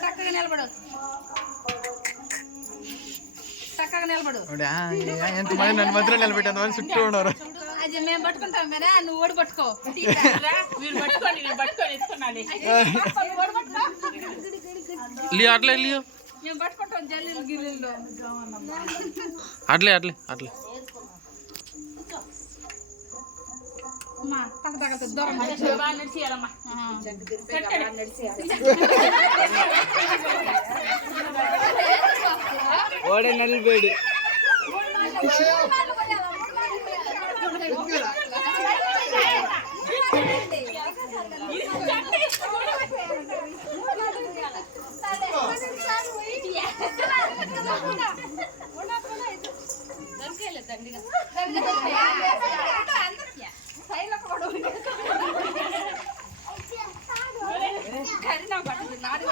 చక్కగా నిలబడు, చక్కగా నిలబడు. ఎంతమంది నన్ను మధ్యలో నిలబెట్టాను వాళ్ళు చుట్టూ ఉన్నారు. అది మేము పట్టుకుంటాం కదా, నువ్వు ఓడి పట్టుకో. మీరు పట్టుకోండి, నేను పట్టుకొని ఎత్తుకున్నాను. అట్లే లియో మేము పట్టుకుంటాం జల్లీలు గిల్లీలు. అట్లే అట్లే అట్లే అమ్మా తగ్గ తగ్గ దూరం బాగా నడిచేయాలమ్మా. ఓడే నలిపేడు. కరీనా పడుతుంది నాది.